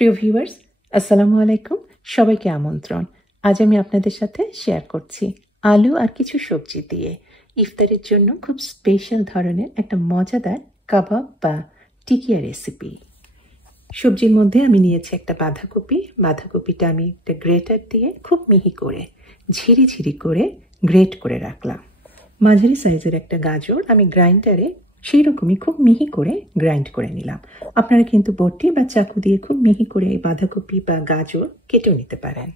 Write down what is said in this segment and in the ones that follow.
প্রিয় ভিউয়ার্স, আসসালামু আলাইকুম। সবাইকে আমন্ত্রণ। আজ আমি আপনাদের সাথে শেয়ার করছি আলু আর কিছু সবজি দিয়ে ইফতারের জন্য খুব স্পেশাল ধরনের একটা মজাদার কাবাব বা টিকিয়া রেসিপি। সবজির মধ্যে আমি নিয়েছি একটা বাঁধাকপি। বাঁধাকপিটা আমি একটা গ্রেটার দিয়ে খুব মিহি করে ঝিরি করে গ্রেট করে রাখলাম। মাঝারি সাইজের একটা গাজর আমি গ্রাইন্ডারে সেই রকমই খুব মিহি করে গ্রাইন্ড করে নিলাম। আপনারা কিন্তু বটি বা চাকু দিয়ে খুব মিহি করে এই বাঁধাকপি বা গাজর কেটেও নিতে পারেন।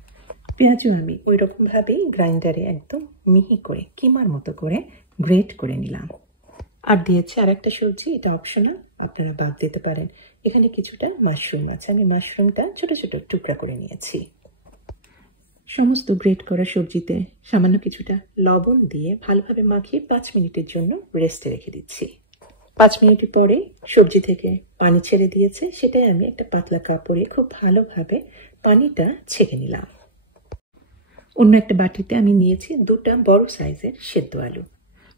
পেঁয়াজও আমি ওই রকমভাবেই গ্রাইন্ডারে একদম মিহি করে কিমার মতো করে গ্রেট করে নিলাম। আর দিয়েছি আর একটা সবজি, এটা অপশনাল, আপনারা বাদ দিতে পারেন। এখানে কিছুটা মাশরুম আছে, আমি মাশরুমটা ছোট ছোট টুকরা করে নিয়েছি। সমস্ত গ্রেট করা সবজিতে সামান্য কিছুটা লবণ দিয়ে ভালোভাবে মাখিয়ে 5 মিনিটের জন্য রেস্টে রেখে দিচ্ছি। 5 মিনিট পরে সবজি থেকে পানি ছেড়ে দিয়েছে, সেটাই আমি একটা পাতলা কাপড়ে খুব ভালোভাবে পানিটা ছেঁকে নিলাম। অন্য একটা বাটিতে আমি নিয়েছি 2টা বড় সাইজের সেদ্ধ আলু।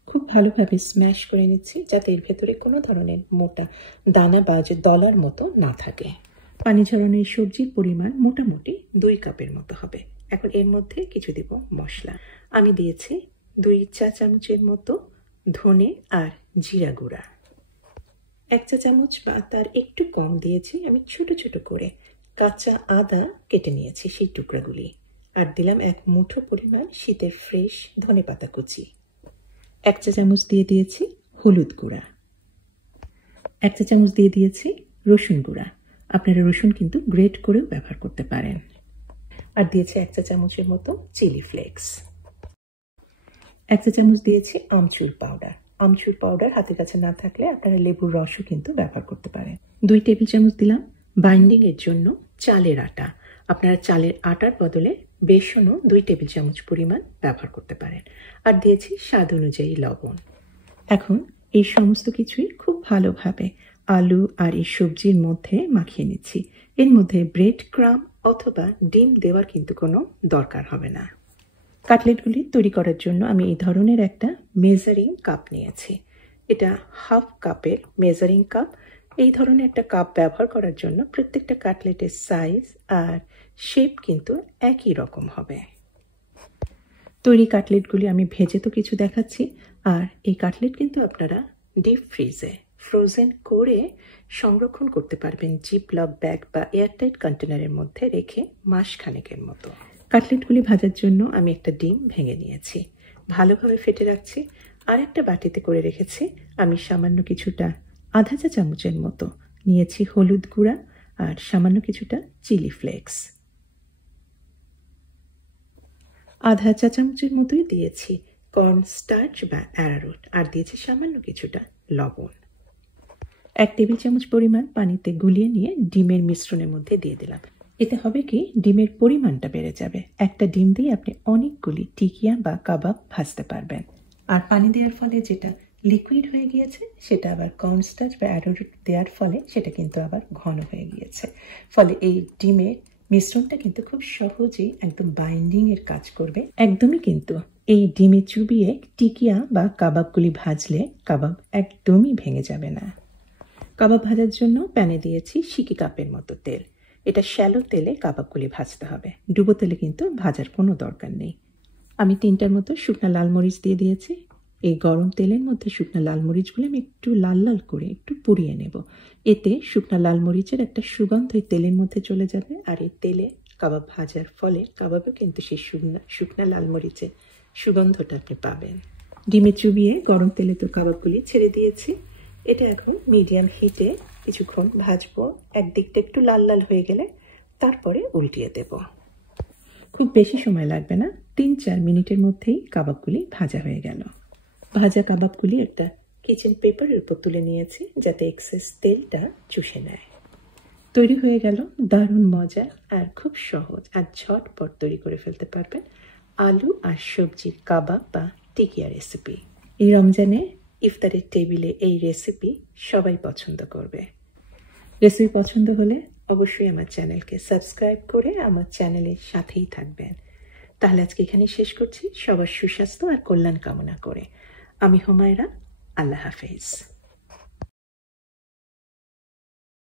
খুব ভালোভাবে স্ম্যাশ করে নিচ্ছি যাতে এর ভেতরে কোনো ধরনের মোটা দানা বা যে দলার মতো না থাকে। পানি ঝরানো এই সবজির পরিমাণ মোটামুটি 2 কাপের মতো হবে। এখন এর মধ্যে কিছু দেব মশলা। আমি দিয়েছি 2 চা চামচের মতো ধনে আর জিরা গুঁড়া। 1 চা চামচ বা তার একটু কম দিয়েছি আমি ছোট ছোট করে কাঁচা আদা কেটে নিয়েছি সেই টুকরাগুলি। আর দিলাম 1 মুঠো পরিমাণ শীতের ফ্রেশ ধনেপাতা কুচি। 1 চা চামচ দিয়ে দিয়েছি হলুদ গুঁড়া। 1 চা চামচ দিয়ে দিয়েছি রসুন গুঁড়া। আপনারা রসুন কিন্তু গ্রেট করেও ব্যবহার করতে পারেন। আর দিয়েছি 1 চা চামচের মতো চিলি ফ্লেক্স। 1 চা চামচ দিয়েছি আমচুর পাউডার। আমচুর পাউডার হাতের কাছে না থাকলে আপনারা লেবুর রসও কিন্তু ব্যবহার করতে পারেন। 2 টেবিল চামচ দিলাম বাইন্ডিং এর জন্য চালের আটা। আপনারা চালের আটার বদলে বেসনও 2 টেবিল চামচ পরিমাণ ব্যবহার করতে পারেন। আর দিয়েছি স্বাদ অনুযায়ী লবণ। এখন এই সমস্ত কিছুই খুব ভালোভাবে আলু আর এই সবজির মধ্যে মাখিয়ে নিচ্ছি। এর মধ্যে ব্রেড ক্রাম্ব অথবা ডিম দেওয়ার কিন্তু কোনো দরকার হবে না। কাটলেটগুলি তৈরি করার জন্য আমি এই ধরনের একটা মেজারিং কাপ নিয়েছি। এটা 1/2 কাপের মেজারিং কাপ। এই ধরনের একটা কাপ ব্যবহার করার জন্য প্রত্যেকটা কাটলেটের সাইজ আর শেপ কিন্তু একই রকম হবে। তৈরি কাটলেটগুলি আমি ভেজে তো কিছু দেখাচ্ছি, আর এই কাটলেট কিন্তু আপনারা ডিপ ফ্রিজে ফ্রোজেন করে সংরক্ষণ করতে পারবেন জিপলক ব্যাগ বা এয়ারটাইট কন্টেনারের মধ্যে রেখে মাসখানেকের মতো। কাটলেটগুলি ভাজার জন্য আমি একটা ডিম ভেঙে নিয়েছি, ভালোভাবে ফেটে রাখছি। আর একটা বাটিতে করে রেখেছি আমি সামান্য কিছুটা 1/2 চা চামচের মতো নিয়েছি হলুদ গুঁড়া আর সামান্য কিছুটা চিলি ফ্লেক্স। 1/2 চা চামচের মতোই দিয়েছি কর্ন স্টার্চ বা অ্যারারুট। আর দিয়েছি সামান্য কিছুটা লবণ। 1 টেবিল চামচ পরিমাণ পানিতে গুলিয়ে নিয়ে ডিমের মিশ্রণের মধ্যে দিয়ে দিলাম। এতে হবে কি, ডিমের পরিমাণটা বেড়ে যাবে। একটা ডিম দিয়ে আপনি অনেকগুলি টিকিয়া বা কাবাব ভাজতে পারবেন। আর পানি দেওয়ার ফলে যেটা লিকুইড হয়ে গিয়েছে সেটা আবার কর্নস্টার্চ বা অ্যারোরুট দেওয়ার ফলে সেটা কিন্তু আবার ঘন হয়ে গিয়েছে। ফলে এই ডিমের মিশ্রণটা কিন্তু খুব সহজেই একদম বাইন্ডিং এর কাজ করবে। একদমই কিন্তু এই ডিমে চুবিয়ে টিকিয়া বা কাবাবগুলি ভাজলে কাবাব একদমই ভেঙে যাবে না। কাবাব ভাজার জন্য প্যানে দিয়েছি সিকি কাপের মতো তেল। এটা শ্যালো তেলে কাবাবগুলি ভাজতে হবে, ডুবো তেলে কিন্তু ভাজার কোনো দরকার নেই। আমি 3টার মতো শুকনা লাল মরিচ দিয়ে দিয়েছি। এই গরম তেলের মধ্যে শুকনা লাল মরিচগুলো আমি একটু লাল লাল করে একটু পুড়িয়ে নেব। এতে শুকনা লাল মরিচের একটা সুগন্ধ এই তেলের মধ্যে চলে যাবে। আর এই তেলে কাবাব ভাজার ফলে কাবাবে কিন্তু সেই শুকনা লাল মরিচের সুগন্ধটা আপনি পাবেন। ডিমে চুবিয়ে গরম তেলে তো কাবাবগুলি ছেড়ে দিয়েছি। এটা এখন মিডিয়াম হিটে কিছুক্ষণ ভাজবো। একদিকটা একটু লাল লাল হয়ে গেলে তারপরে উল্টিয়ে দেব। খুব বেশি সময় লাগবে না, 3-4 মিনিটের মধ্যেই কাবাবগুলি ভাজা হয়ে গেল। ভাজা কাবাবগুলি একটা কিচেন পেপারের উপর তুলে নিয়েছি যাতে এক্সেস তেলটা চুষে নেয়। তৈরি হয়ে গেল দারুণ মজা আর খুব সহজ আর ঝটপট তৈরি করে ফেলতে পারবেন আলু আর সবজির কাবাব বা টিকিয়া রেসিপি। এই রমজানে ইফতারের টেবিলে এই রেসিপি সবাই পছন্দ করবে। রেসিপি পছন্দ হলে অবশ্যই আমার চ্যানেলকে সাবস্ক্রাইব করে আমার চ্যানেলের সাথেই থাকবেন। তাহলে আজকে এখানেই শেষ করছি, সবার সুস্বাস্থ্য আর কল্যাণ কামনা করে। আমি হুমায়রা, আল্লাহ হাফেজ।